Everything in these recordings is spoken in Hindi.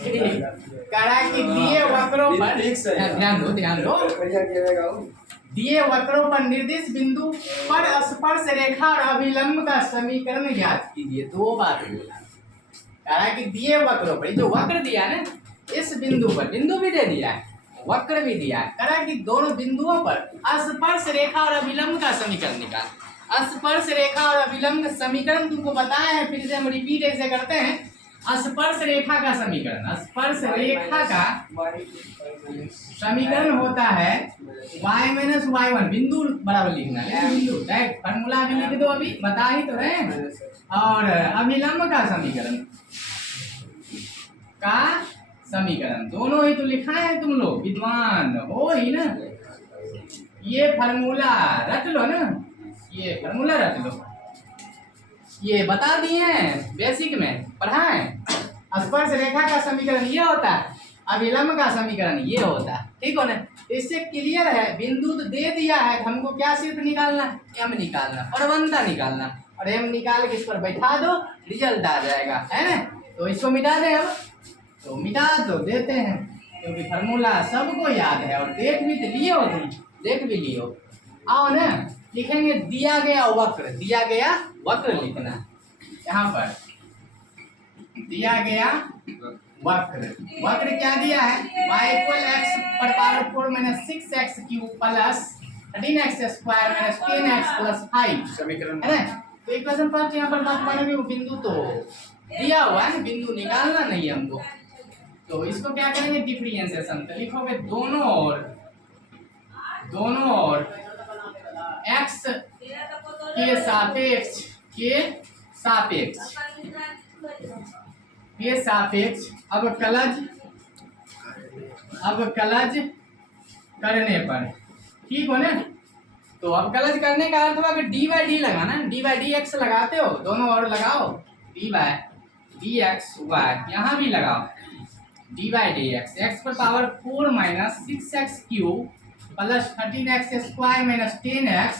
करा कि दिए वक्रों पर ध्यान दो दिए वक्रों पर निर्दिष्ट बिंदु पर स्पर्श रेखा और अभिलंब का समीकरण ज्ञात कीजिए। दो बार बोला करा कि दिए वक्रों पर, जो वक्र दिया ना इस बिंदु पर, बिंदु भी दे दिया है वक्र भी दिया है, करा कि दोनों बिंदुओं पर स्पर्श रेखा और अभिलंब का समीकरण निकाल। स्पर्श रेखा और अभिलंब समीकरण तुमको बताया है, फिर से हम रिपीट ऐसे करते हैं। स्पर्श रेखा का समीकरण, स्पर्श रेखा का समीकरण होता है y माइनस y1, बिंदु बराबर लिखना है, बिंदु डायरेक्ट फार्मूला भी लिख दो, अभी बता ही तो रहे। और अभिलंब का समीकरण का समीकरण दोनों ही तो लिखा है, तुम लोग विद्वान हो ही ना। ये फार्मूला रट लो ना, ये फार्मूला रट लो, ये बता दिए हैं बेसिक में पढ़ाएं। स्पर्श रेखा का समीकरण ये होता है, अभिलंब का समीकरण ये होता है, ठीक हो ना। इससे क्लियर है, बिंदु तो दे दिया है, हमको क्या सिर्फ निकालना, एम निकालना, परवंता निकालना, और एम निकाल के इस पर बैठा दो, रिजल्ट आ जाएगा, है ना। तो इसको मिटा दें अब, तो मिटा दो देते हैं, क्योंकि फार्मूला सबको याद है और देख भी तो लिए हो, तुम देख भी लियो। आओ ना, लिखेंगे दिया गया वक्र, दिया गया वक्र लिखना यहाँ पर, दिया गया वक्र, वक्र क्या दिया है, y इक्वल x पर power 4 minus 6x cube plus 13x square minus 10x plus 5 समीकरण है ना। तो इक्वेशन फर्स्ट यहाँ पर बात मानेंगे, वो बिंदु तो दिया हुआ है ना, बिंदु निकालना नहीं है हमको, तो इसको क्या करेंगे डिफरेंशिएशन, तो लिखोगे दोनों और x के सापेक्ष अब कलज करने पर, ठीक हो ना। तो अब कलज करने का अर्थ हुआ कि डी बाई डी लगाना, डी बाई डी एक्स लगाते हो, दोनों और लगाओ, D by D X Y यहाँ भी लगाओ, D by D X, X पर power 4 minus 6x cube plus 13x square minus 10x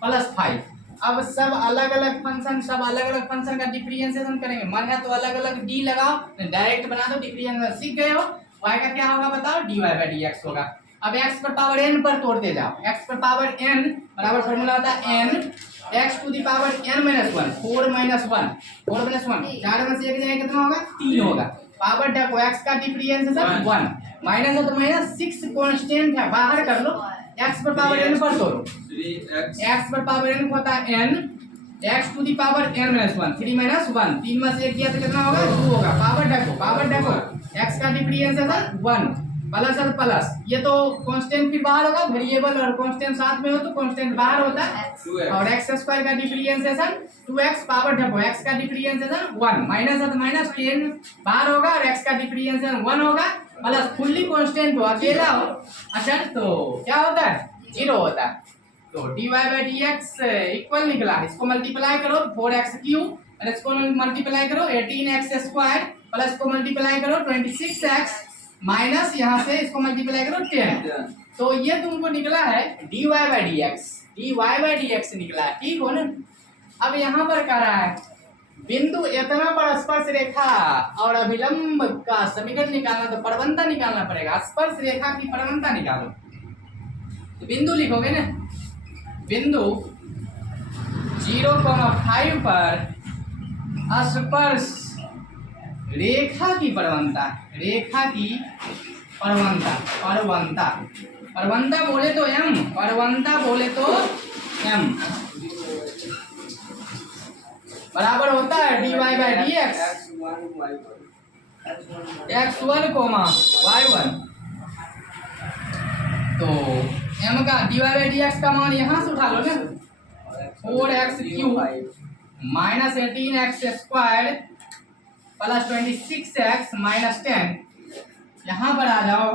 plus 5। अब सब अलग अलग फंक्शन का डिफरेंशिएशन करेंगे, मन है तो अलग अलग डी लगाओ, डायरेक्ट बना दो, डिफरेंशिएशन सीख गए हो। y का क्या होगा बताओ, dy बाई डी एक्स होगा। अब x पर पावर n पर तोड़ते जाओ, x पर पावर n बराबर फॉर्मूला होता है n x to the power n minus 1, 4 minus 1, 4 में से एक जाएगा कितना होगा, 3 होगा। पावर देखो x का डिफरेंशिएशन 1 माइनस है तो माइनस 6 कांस्टेंट है, बाहर कर लो, x पर पावर n पर तोड़ो, x पर पावर n होता है n x to the power n minus 1, 3 minus 1, 3 में से एक किया तो कितना होगा, 2 होगा। पावर देखो x का डिफरेंशिएशन 1 प्लस और प्लस, ये तो कांस्टेंट फिर बाहर होगा, वेरिएबल और कांस्टेंट साथ में हो तो कांस्टेंट बाहर होता है, और x स्क्वायर का डिफरेंशिएशन 2x, पावर देखो x का डिफरेंशिएशन 1 माइनस है तो माइनस 10 बाहर होगा, और x का डिफरेंशिएशन 1 होगा, प्लस फुल्ली कांस्टेंट हो, अकेला हो अच्छा तो क्या होता है, 0 होता है। तो dy by D x equal निकला, इसको मल्टीप्लाई करो 4x क्यूब और इसको मल्टीप्लाई करो 18x स्क्वायर प्लस इसको मल्टीप्लाई करो 26x माइनस यहाँ से इसको मल्टीप्लाई करो 10, तो ये तुमको निकला है dy बाई डी एक्स निकला है, ठीक हो ना। अब यहाँ पर कह रहा है बिंदु इतना पर स्पर्श रेखा और अभिलंब का समीकरण निकालना, तो परवंता निकालना पड़ेगा, स्पर्श रेखा की परवंता निकालो, तो बिंदु लिखोगे ना, बिंदु 0,5 पर स्पर्श रेखा की परवंता, परवंता बोले तो m, परवंता बोले तो m बराबर होता है dy by D x x1 comma y1, तो m का dy बाई डी एक्स का मान यहाँ से उठा लो ना, 4x cube minus 18x square plus 26x minus 10, यहाँ पर आ जाओ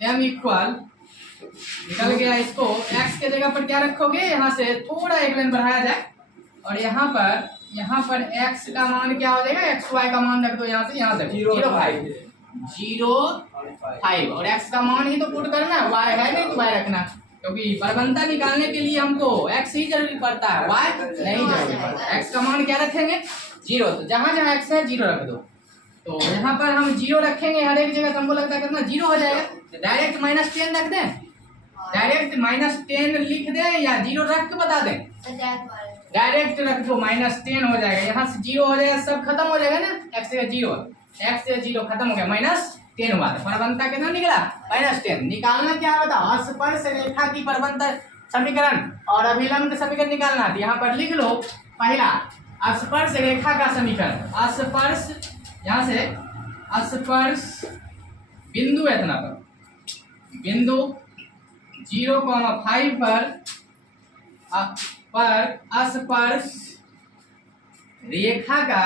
m इक्वल निकल गया, इसको x के जगह पर क्या रखोगे, यहाँ से थोड़ा एक लाइन बढ़ाया जाए, और यहाँ पर x का मान क्या हो जाएगा, xy का मान रख दो, यहाँ से 0.5 और x का मान ही तो पुट करना है, y है नहीं तो y रखना, क्योंकि परवंता निकालने के लिए हमको x ही जरूरी पड़ता है, y नहीं जरूरी पड़ता। x का मान क्या रखेंगे 0, तो जहाँ जहाँ x है 0 रख दो, तो यहाँ पर हम 0 रखेंगे हर एक जगह, तो हमको लगता है कितना 0 हो जाएगा। तो डायरेक्ट -10 रख दें, डायरेक्ट -10 लिख दें या 0 रख के बता दें? डायरेक्ट रख दो, -10 हो जाएगा। यहाँ से 0 हो जाएगा, सब खत्म हो जाएगा ना, x से 0, x से 0 खत्म हो गया, -10 हुआ। तो परवलता कितना निकला? -10। निकालना क्या बताओ? स्पर्श रेखा की परवलता समीकरण और अभिलंब का समीकरण निकालना। तो यहाँ पर लिख लो पहला स्पर्श रेखा का समीकरण। स्पर्श, यहाँ से स्पर्श बिंदु इतना बिंदु 0,5 पर स्पर्श रेखा का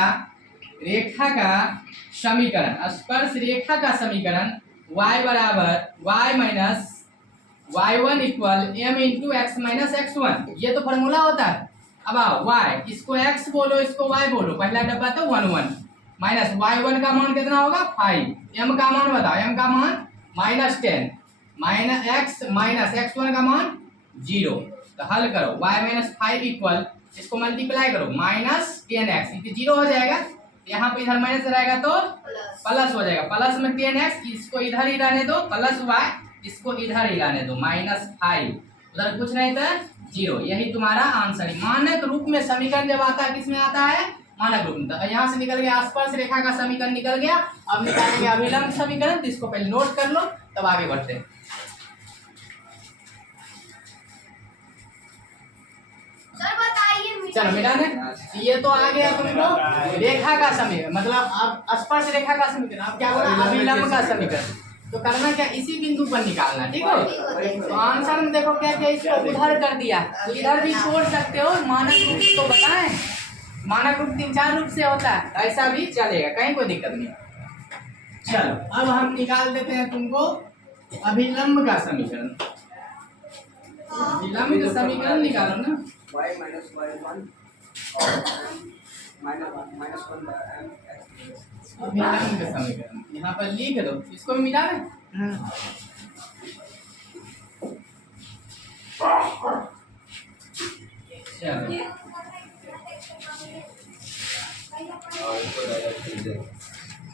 समीकरण, स्पर्श रेखा का समीकरण y बराबर y minus y1 equal m into x minus x1। ये तो फॉर्मूला होता है। अब आओ y, इसको x बोलो, इसको y बोलो। पहला डब्बा तो 1 1 माइनस y1 का मान कितना होगा 5, m का मान बताओ, m का मान -10 माइनस x माइनस x1 का मान 0। तो हल करो y माइनस 5 इक्वल, इसको मल्टीप्लाई करो -10x, ये 0 हो जाएगा। यहाँ पे इधर माइनस रहेगा तो प्लस हो जाएगा, प्लस में 10x, इसको इधर ही रहने दो, प्लस y इसको इधर ही रहने दो, -5, उधर कुछ नहीं था 0। यही तुम्हारा आंसर है। मानक रूप में समीकरण जब आता है, किसमें आता है? मानक रूप में। तो यहाँ से निकल गया स्पर्श रेखा का समीकरण निकल गया। अब निकालेंगे अभिलंब समीकरण, तो इसको पहले नोट कर लो, तब आगे बढ़ते हैं। चलो मिटा दें। ये तो आ गया तुमको रेखा का समीकरण, मतलब अब स्पर्श रेखा का समीकरण। अब क्या बोला? अभिलंब का समीकरण। तो करना क्या? इसी बिंदु पर निकालना, ठीक है। तो आंसर में देखो क्या क्या, इसको उधर कर दिया, तो इधर भी छोड़ सकते हो। मानक रूप तो बताएं, मानक रूप 3-4 रूप से होता है, ऐसा भी चलेगा, कहीं कोई दिक्कत नहीं। चलो अब हम निकाल देते हैं तुमको अभिलंब का समीकरण। अभिलंब का समीकरण निकालो ना, y minus y1 और minus 1 by m x। अभिलंब का समीकरण यहाँ पर लिख दो, इसको भी मिटा दें। चलो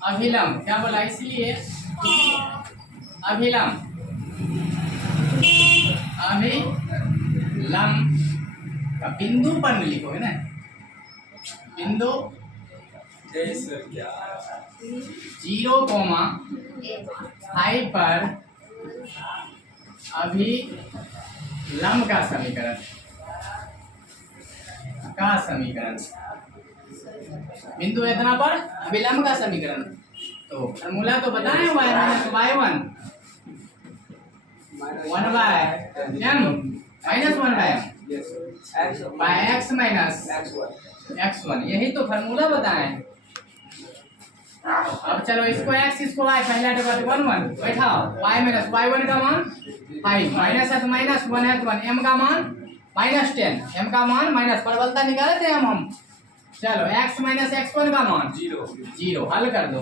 अभिलंब क्या बोला? इसलिए अभिलंब का बिंदु पर लिखो, है ना, बिंदु 0,5 पर अभिलंब का समीकरण बिंदु इतना पर अभिलंब का समीकरण। तो फॉर्मूला तो बताएं, y minus y1 1 by m minus 1 by m by x minus x1, यही तो फॉर्मूला बताएं। अब चलो इसको x, इसको y, पहला डबल 1 1 बैठाओ, y माइनस y1 का मान 5 माइनस है तो माइनस 1 है तो 1, m का मान -10, m का मान माइनस, परवलता निकाले थे हम। चलो x माइनस x1 का मान 0, हल कर दो।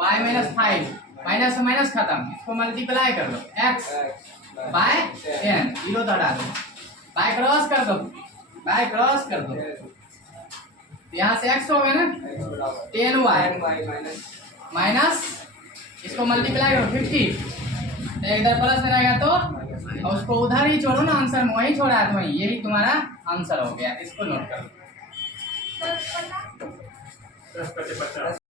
y माइनस 5 माइनस माइनस खत्म, इसको मल्टीप्लाई कर दो, x बाय 10, 0 तो हटा दो, बाय क्रॉस कर दो, यहाँ से x हो गया ना 10y माइनस, इसको मल्टीप्लाई करो 50, तो इधर प्लस में रहेगा तो, और उसको उधर ही छोड़ो ना, आंसर में वही छोड़ा है तो वही, यही तुम्हारा आंसर हो गया। इसको नोट करो।